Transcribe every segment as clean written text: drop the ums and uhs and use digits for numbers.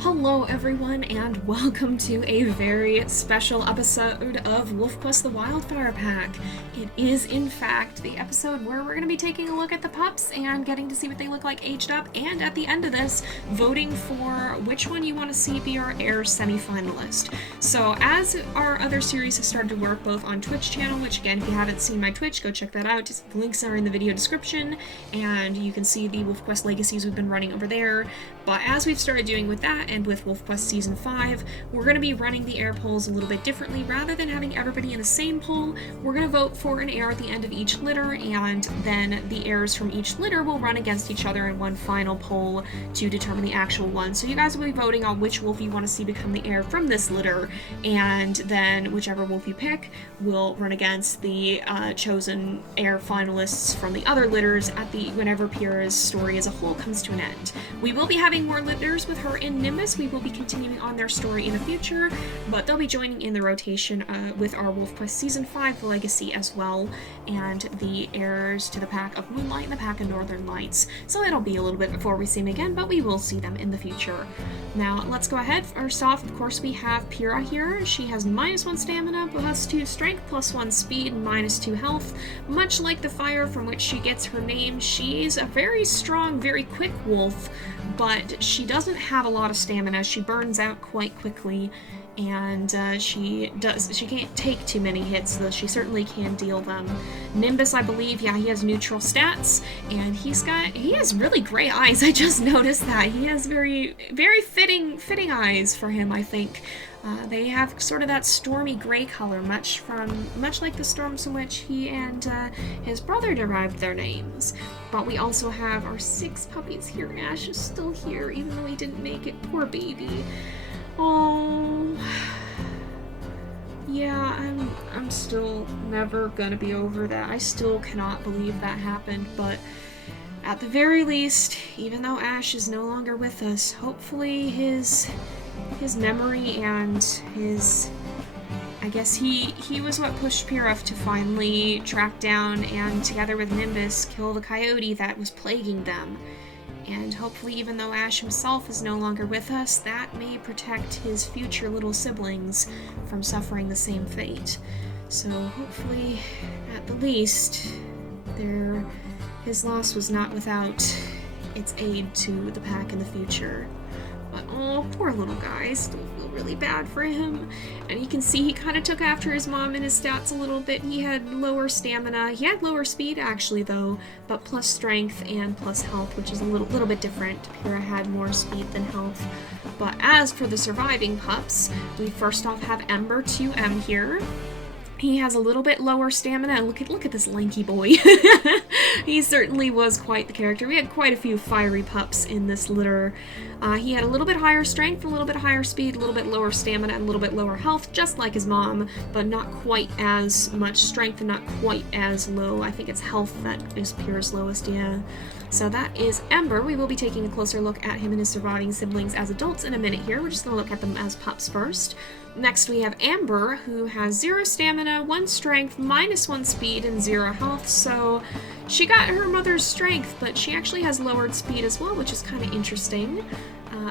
Hello everyone and welcome to a very special episode of WolfQuest the Wildfire Pack. It is in fact the episode where we're going to be taking a look at the pups and getting to see what they look like aged up, and at the end of this, voting for which one you want to see be our Heir semi-finalist. So as our other series has started to work both on Twitch channel, which again if you haven't seen my Twitch, go check that out. The links are in the video description and you can see the WolfQuest legacies we've been running over there. But as we've started doing with that and with WolfQuest Season 5, we're going to be running the Heir polls a little bit differently. Rather than having everybody in the same poll, we're going to vote for an Heir at the end of each litter, and then the Heirs from each litter will run against each other in one final poll to determine the actual one. So you guys will be voting on which wolf you want to see become the Heir from this litter, and then whichever wolf you pick will run against the chosen Heir finalists from the other litters at the whenever Pyra's story as a whole comes to an end. We will be having more litters with her in Nimbus. We will be continuing on their story in the future, but they'll be joining in the rotation with our WolfQuest Season 5 Legacy as well, and the heirs to the pack of Moonlight and the pack of Northern Lights. So it'll be a little bit before we see them again, but we will see them in the future. Now, let's go ahead. First off, of course, we have Pyra here. She has -1 stamina, +2 strength, +1 speed, and -2 health. Much like the fire from which she gets her name, she's a very strong, very quick wolf, but she doesn't have a lot of stamina. She burns out quite quickly, and she can't take too many hits, though she certainly can deal them. Nimbus, I believe, yeah, he has neutral stats, and he has really gray eyes. I just noticed that. He has very fitting eyes for him, I think. They have sort of that stormy gray color, much like the storms from which he and his brother derived their names. But we also have our 6 puppies here. Ash is still here, even though he didn't make it. Poor baby. Oh, yeah, I'm still never gonna be over that. I still cannot believe that happened, but at the very least, even though Ash is no longer with us, hopefully his memory and I guess he was what pushed Pyra to finally track down and, together with Nimbus, kill the coyote that was plaguing them. And hopefully, even though Ash himself is no longer with us, that may protect his future little siblings from suffering the same fate. So hopefully, at the least, his loss was not without its aid to the pack in the future. But oh, poor little guy, I still feel really bad for him. And you can see he kind of took after his mom in his stats a little bit. He had lower stamina. He had lower speed, actually, though, but plus strength and plus health, which is a little bit different. Pyra had more speed than health. But as for the surviving pups, we first off have Ember 2M here. He has a little bit lower stamina. Look at this lanky boy. He certainly was quite the character. We had quite a few fiery pups in this litter. He had a little bit higher strength, a little bit higher speed, a little bit lower stamina, and a little bit lower health, just like his mom, but not quite as much strength and not quite as low. I think it's health that is Pyra's lowest, yeah. So that is Ember. We will be taking a closer look at him and his surviving siblings as adults in a minute here. We're just going to look at them as pups first. Next we have Amber, who has 0 stamina, 1 strength, -1 speed, and 0 health, so she got her mother's strength, but she actually has lowered speed as well, which is kind of interesting.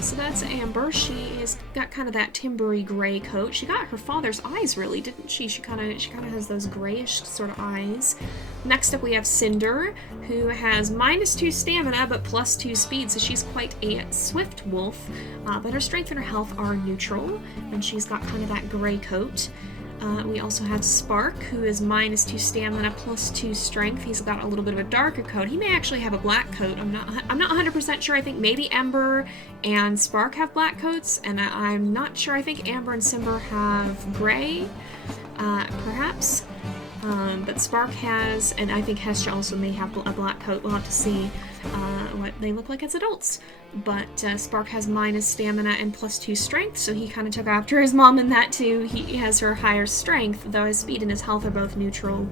So that's Amber. She has got kind of that timbery gray coat. She got her father's eyes, really, didn't she? She kind of has those grayish sort of eyes. Next up we have Cinder, who has -2 stamina but +2 speed, so she's quite a swift wolf, but her strength and her health are neutral, and she's got kind of that gray coat. We also have Spark, who is -2 stamina, +2 strength. He's got a little bit of a darker coat. He may actually have a black coat. I'm not 100% sure. I think maybe Ember and Spark have black coats, and I'm not sure. I think Amber and Cinder have gray, perhaps. But Spark has, and I think Hestia also may have a black coat. We'll have to see what they look like as adults. But Spark has -1 stamina and +2 strength, so he kind of took after his mom in that too. He has her higher strength, though his speed and his health are both neutral.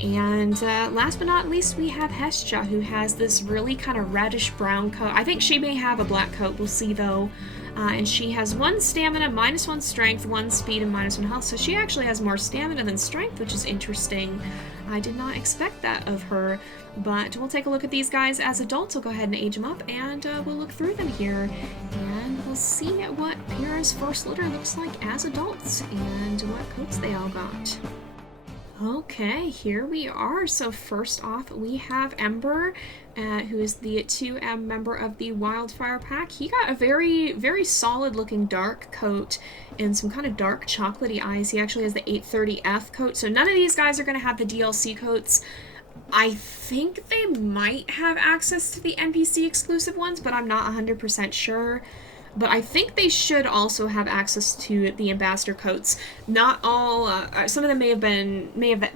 And last but not least, we have Hestia, who has this really kind of reddish brown coat. I think she may have a black coat, we'll see though. And she has 1 stamina, -1 strength, 1 speed, and -1 health, so she actually has more stamina than strength, which is interesting. I did not expect that of her, but we'll take a look at these guys as adults. We'll go ahead and age them up, and we'll look through them here, and we'll we'll see what Pyra's first litter looks like as adults and what coats they all got. Okay, here we are. So first off, we have Ember, who is the 2M member of the Wildfire pack. He got a very, very solid looking dark coat and some kind of dark chocolatey eyes. He actually has the 830F coat. So none of these guys are going to have the DLC coats. I think they might have access to the NPC exclusive ones, but I'm not 100% sure. But I think they should also have access to the ambassador coats. Not all, some of them may have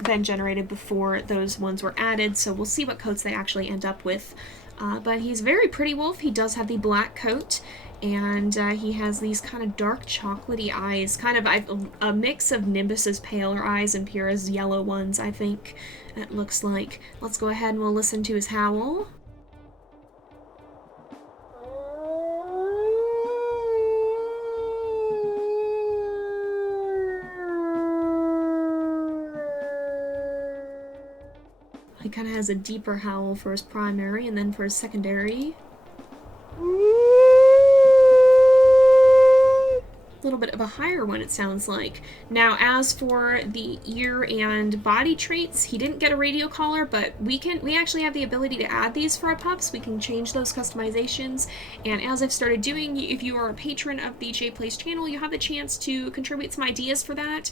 been generated before those ones were added, so we'll see what coats they actually end up with. But he's a very pretty wolf. He does have the black coat, and he has these kind of dark chocolatey eyes, kind of a mix of Nimbus's paler eyes and Pyra's yellow ones, I think it looks like. Let's go ahead and we'll listen to his howl. He kind of has a deeper howl for his primary, and then for his secondary, a little bit of a higher one, it sounds like. Now, as for the ear and body traits, he didn't get a radio collar, but we actually have the ability to add these for our pups. We can change those customizations, and as I've started doing, if you are a patron of the JayPlays channel, you have the chance to contribute some ideas for that.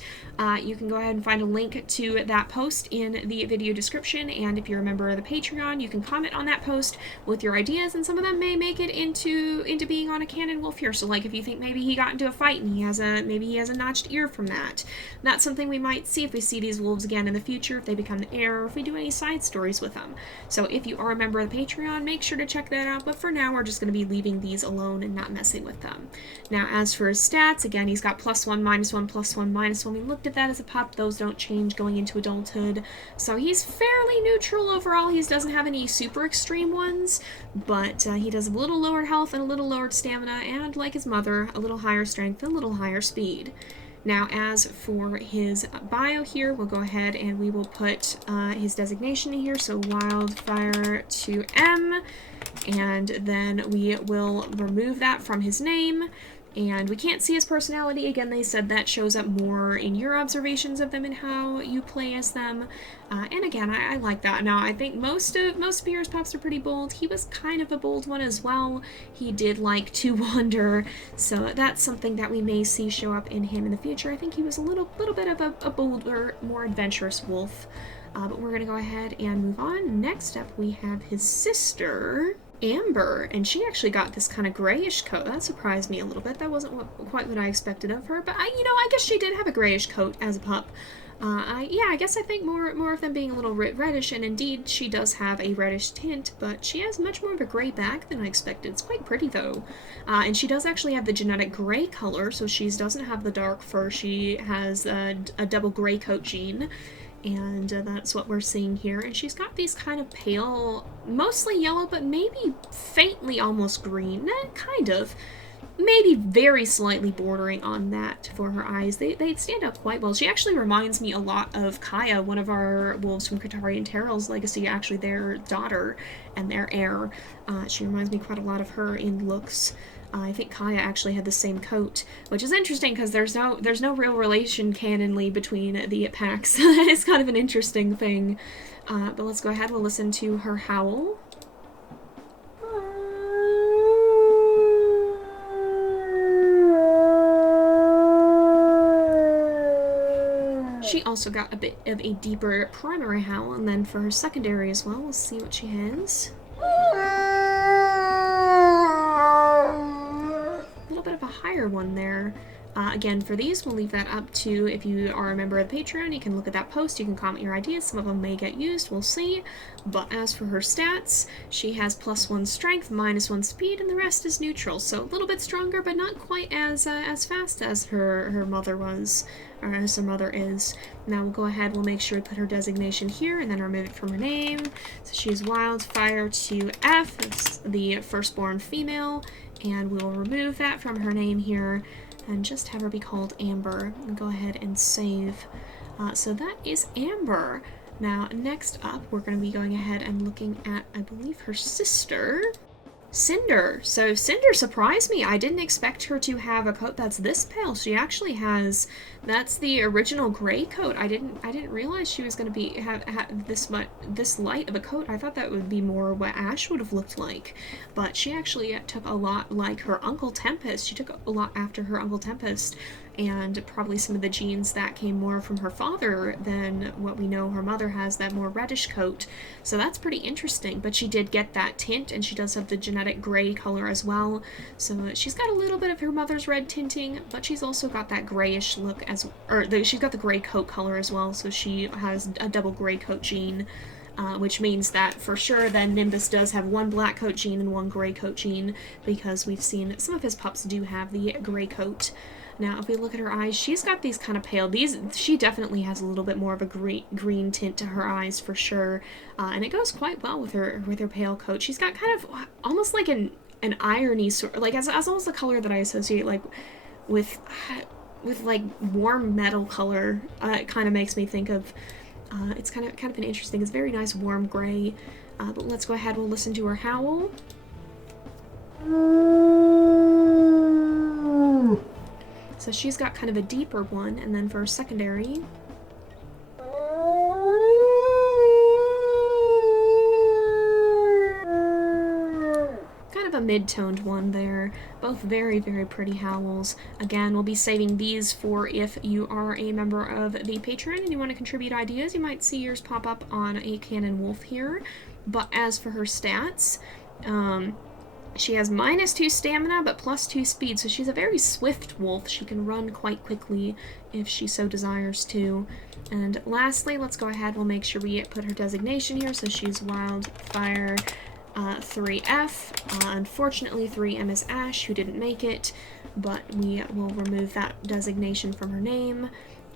You can go ahead and find a link to that post in the video description, and if you're a member of the Patreon, you can comment on that post with your ideas, and some of them may make it into being on a canon wolf here. So like if you think maybe he got into a fight and maybe he has a notched ear from that. That's something we might see if we see these wolves again in the future, if they become the heir, or if we do any side stories with them. So if you are a member of the Patreon, make sure to check that out, but for now we're just going to be leaving these alone and not messing with them. Now as for his stats, again he's got +1, -1, +1, -1. We looked at that as a pup, those don't change going into adulthood. So he's fairly neutral overall. He doesn't have any super extreme ones, but he does a little lower health and a little lowered stamina, and like his mother, a little higher strength and a little higher speed. Now as for his bio here, we'll go ahead and we will put his designation in here, so Wildfire 2M, and then we will remove that from his name. And we can't see his personality. Again, they said that shows up more in your observations of them and how you play as them. And again, I like that. Now, I think most of Pyra's pups are pretty bold. He was kind of a bold one as well. He did like to wander, so that's something that we may see show up in him in the future. I think he was a little bit of a bolder, more adventurous wolf. But we're going to go ahead and move on. Next up, we have his sister, Ember, and she actually got this kind of grayish coat. That surprised me a little bit. That wasn't quite what I expected of her, but I guess she did have a grayish coat as a pup. I guess I think more of them being a little reddish, and indeed she does have a reddish tint, but she has much more of a gray back than I expected. It's quite pretty though. And she does actually have the genetic gray color, so she doesn't have the dark fur. She has a double gray coat gene. And that's what we're seeing here. And she's got these kind of pale, mostly yellow, but maybe faintly almost green. Kind of. Maybe very slightly bordering on that for her eyes. They stand out quite well. She actually reminds me a lot of Kaya, one of our wolves from Katari and Terrell's Legacy, actually their daughter and their heir. She reminds me quite a lot of her in looks. I think Kaya actually had the same coat, which is interesting because there's no real relation canonly between the packs. It's kind of an interesting thing. But let's go ahead. We'll listen to her howl. She also got a bit of a deeper primary howl, and then for her secondary as well, we'll see what she has. Bit of a higher one there. Again, for these, we'll leave that up to, if you are a member of the Patreon, you can look at that post, you can comment your ideas, some of them may get used, we'll see. But as for her stats, she has +1 strength, -1 speed, and the rest is neutral, so a little bit stronger, but not quite as fast as her mother was, or as her mother is. Now we'll go ahead, we'll make sure to put her designation here, and then remove it from her name. So she's Wildfire 2F, it's the firstborn female, and we'll remove that from her name here and just have her be called Ember. And go ahead and save. So that is Ember. Now next up we're going to be going ahead and looking at, I believe, her sister. Cinder. So Cinder surprised me. I didn't expect her to have a coat that's this pale. She actually has, that's the original gray coat. I didn't realize she was going to be have this light of a coat. I thought that would be more what Ash would have looked like. But she actually took a lot like her Uncle Tempest. She took a lot after her Uncle Tempest, and probably some of the genes that came more from her father than what we know her mother has, that more reddish coat. So that's pretty interesting, but she did get that tint, and she does have the genetic gray color as well. So she's got a little bit of her mother's red tinting, but she's also got that grayish look she's got the gray coat color as well, so she has a double gray coat gene. Which means that for sure then Nimbus does have one black coat gene and one gray coat gene, because we've seen some of his pups do have the gray coat. Now, if we look at her eyes, she's got these kind of pale. She definitely has a little bit more of a green tint to her eyes for sure, and it goes quite well with her pale coat. She's got kind of almost like an irony sort, like as almost the color that I associate like with like warm metal color. It kind of makes me think of. It's kind of an interesting. It's very nice warm gray. But let's go ahead. We'll listen to her howl. So she's got kind of a deeper one, and then for her secondary, kind of a mid-toned one there. Both very, very pretty howls. Again, we'll be saving these for if you are a member of the Patreon and you want to contribute ideas. You might see yours pop up on a Canon Wolf here. But as for her stats, she has -2 stamina, but +2 speed, so she's a very swift wolf. She can run quite quickly if she so desires to. And lastly, let's go ahead, we'll make sure we put her designation here, so she's Wildfire 3F. Unfortunately, 3M is Ash, who didn't make it, but we will remove that designation from her name,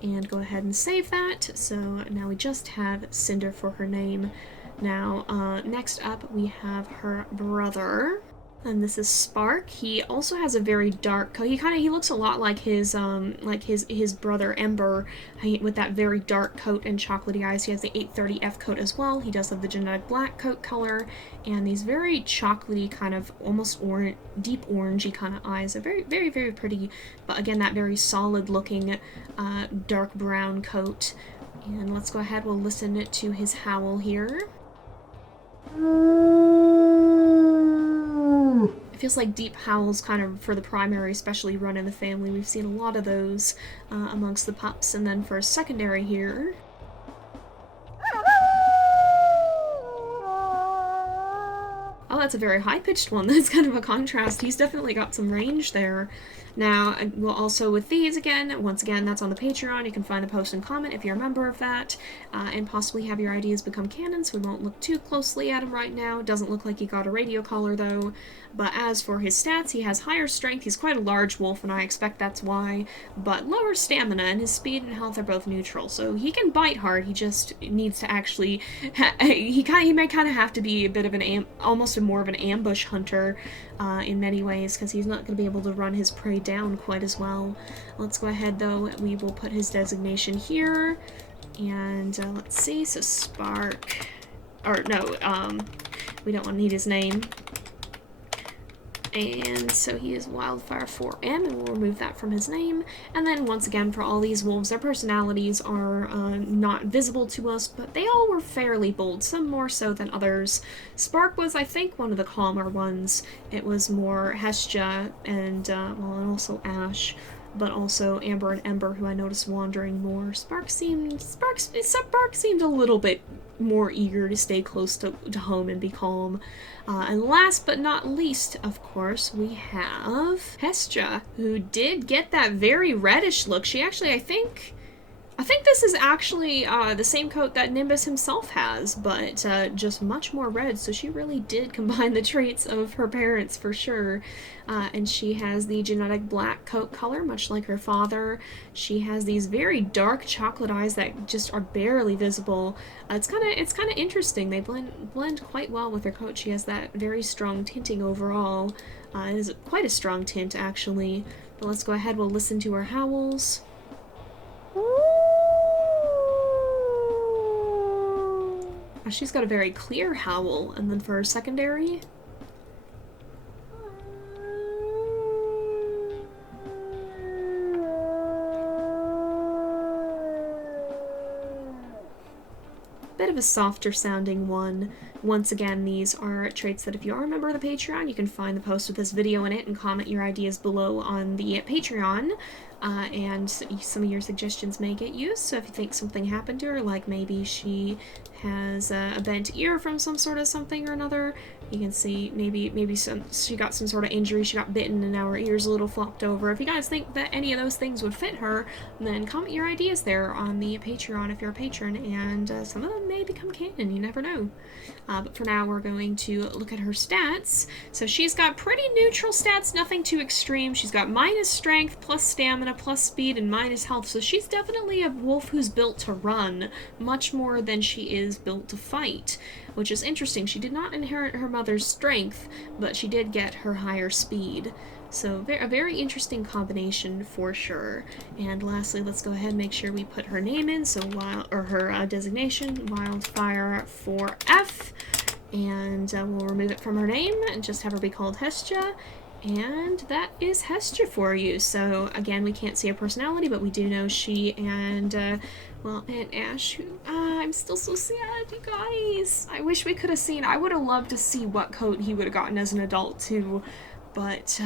and go ahead and save that. So now we just have Cinder for her name. Now, next up, we have her brother. And this is Spark. He also has a very dark coat. He looks a lot like his brother Ember, with that very dark coat and chocolatey eyes. He has the 830F coat as well. He does have the genetic black coat color and these very chocolatey kind of almost deep orangey kind of eyes. They're very, very, very pretty, but again, that very solid looking dark brown coat. And let's go ahead, we'll listen to his howl here. It feels like deep howls kind of for the primary, especially run in the family. We've seen a lot of those amongst the pups. And then for a secondary here, oh, that's a very high-pitched one. That's kind of a contrast. He's definitely got some range there. Now, we'll also with these again, once again, that's on the Patreon. You can find the post and comment if you're a member of that, and possibly have your ideas become canon, so we won't look too closely at him right now. Doesn't look like he got a radio collar, though. But as for his stats, he has higher strength. He's quite a large wolf, and I expect that's why. But lower stamina, and his speed and health are both neutral. So he can bite hard. He just needs to actually... he may kind of have to be a bit of almost more of an ambush hunter in many ways, because he's not going to be able to run his prey down quite as well. Let's go ahead, though. We will put his designation here. And let's see. So Spark... Or, no, we don't want to need his name. And so he is Wildfire 4M, and we'll remove that from his name. And then once again, for all these wolves, their personalities are not visible to us, but they all were fairly bold, some more so than others. Spark was, I think, one of the calmer ones. It was more Hestia and, and also Ash, but also Amber and Ember, who I noticed wandering more. Spark seemed a little bit more eager to stay close to home and be calm. And last but not least, of course, we have Hestia, who did get that very reddish look. She actually, I think this is actually the same coat that Nimbus himself has, but just much more red, so she really did combine the traits of her parents for sure. And she has the genetic black coat color, much like her father. She has these very dark chocolate eyes that just are barely visible. It's kind of interesting. They blend quite well with her coat. She has that very strong tinting overall. It is quite a strong tint, actually. But let's go ahead, we'll listen to her howls. She's got a very clear howl, and then for her secondary, a softer sounding one. Once again, these are traits that if you are a member of the Patreon, you can find the post with this video in it and comment your ideas below on the Patreon. And some of your suggestions may get used, so if you think something happened to her, like maybe she has a bent ear from some sort of something or another, you can see maybe she got some sort of injury, she got bitten and now her ear's a little flopped over. If you guys think that any of those things would fit her, then comment your ideas there on the Patreon if you're a patron, and some of them may become canon, you never know. But for now, we're going to look at her stats. So she's got pretty neutral stats, nothing too extreme. She's got minus strength, plus stamina, plus speed, and minus health. So she's definitely a wolf who's built to run, much more than she is built to fight, which is interesting. She did not inherit her mother's strength, but she did get her higher speed. So a very interesting combination for sure. And lastly, let's go ahead and make sure we put her name in. So her designation, Wildfire 4F, and we'll remove it from her name and just have her be called Hestia. And that is Hestia for you. So again, we can't see her personality, but we do know she and and Ash, who, I'm still so sad, you guys. I wish we could have seen, I would have loved to see what coat he would have gotten as an adult too. But,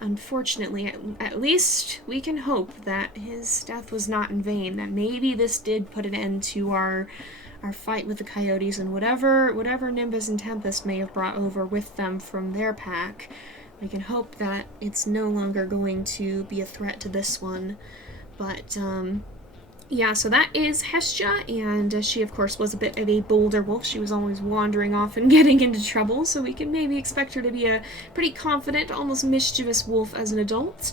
unfortunately, at least we can hope that his death was not in vain, that maybe this did put an end to our fight with the coyotes, and whatever Nimbus and Tempest may have brought over with them from their pack, we can hope that it's no longer going to be a threat to this one. But, yeah, so that is Hestia, and she, of course, was a bit of a bolder wolf. She was always wandering off and getting into trouble, so we can maybe expect her to be a pretty confident, almost mischievous wolf as an adult.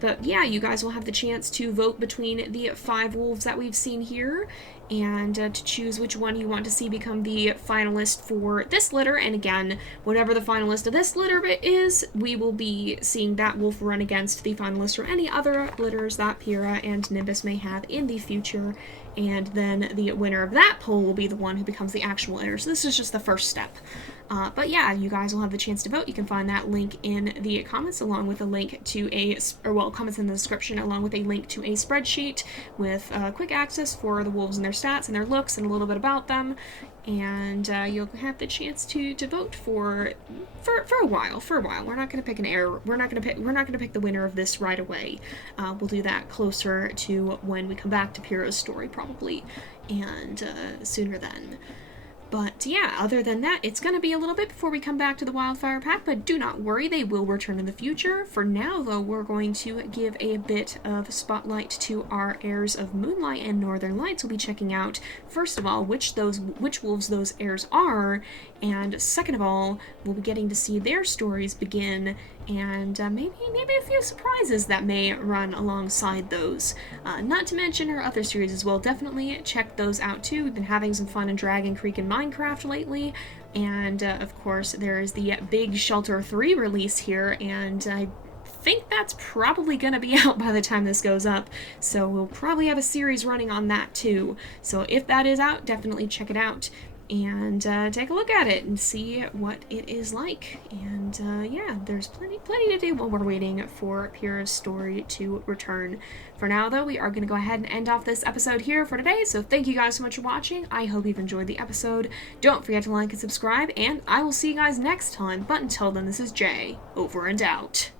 But yeah, you guys will have the chance to vote between the 5 wolves that we've seen here, and to choose which one you want to see become the finalist for this litter. And again, whatever the finalist of this litter is, we will be seeing that wolf run against the finalist for any other litters that Pyra and Nimbus may have in the future, and then the winner of that poll will be the one who becomes the actual winner. So this is just the first step. But yeah, you guys will have the chance to vote. You can find that link in the comments, along with a link to comments in the description, along with a link to a spreadsheet with quick access for the wolves and their stats and their looks and a little bit about them. And you'll have the chance to vote for a while. We're not going to pick an heir. We're not going to pick the winner of this right away. We'll do that closer to when we come back to Pyra's story, probably, and sooner then. But yeah, other than that, it's going to be a little bit before we come back to the Wildfire pack, but do not worry, they will return in the future. For now, though, we're going to give a bit of spotlight to our heirs of Moonlight and Northern Lights. We'll be checking out, first of all, which wolves those heirs are, and second of all, we'll be getting to see their stories begin, and maybe a few surprises that may run alongside those. Not to mention our other series as well. Definitely check those out too. We've been having some fun in Dragon Creek and Minecraft lately, and of course there is the Big Shelter 3 release here, and I think that's probably going to be out by the time this goes up, so we'll probably have a series running on that too. So if that is out, definitely check it out and take a look at it and see what it is like. And yeah, there's plenty to do while we're waiting for Pyra's story to return. For now, though, we are going to go ahead and end off this episode here for today, so thank you guys so much for watching. I hope you've enjoyed the episode. Don't forget to like and subscribe, and I will see you guys next time. But until then, this is Jay, over and out.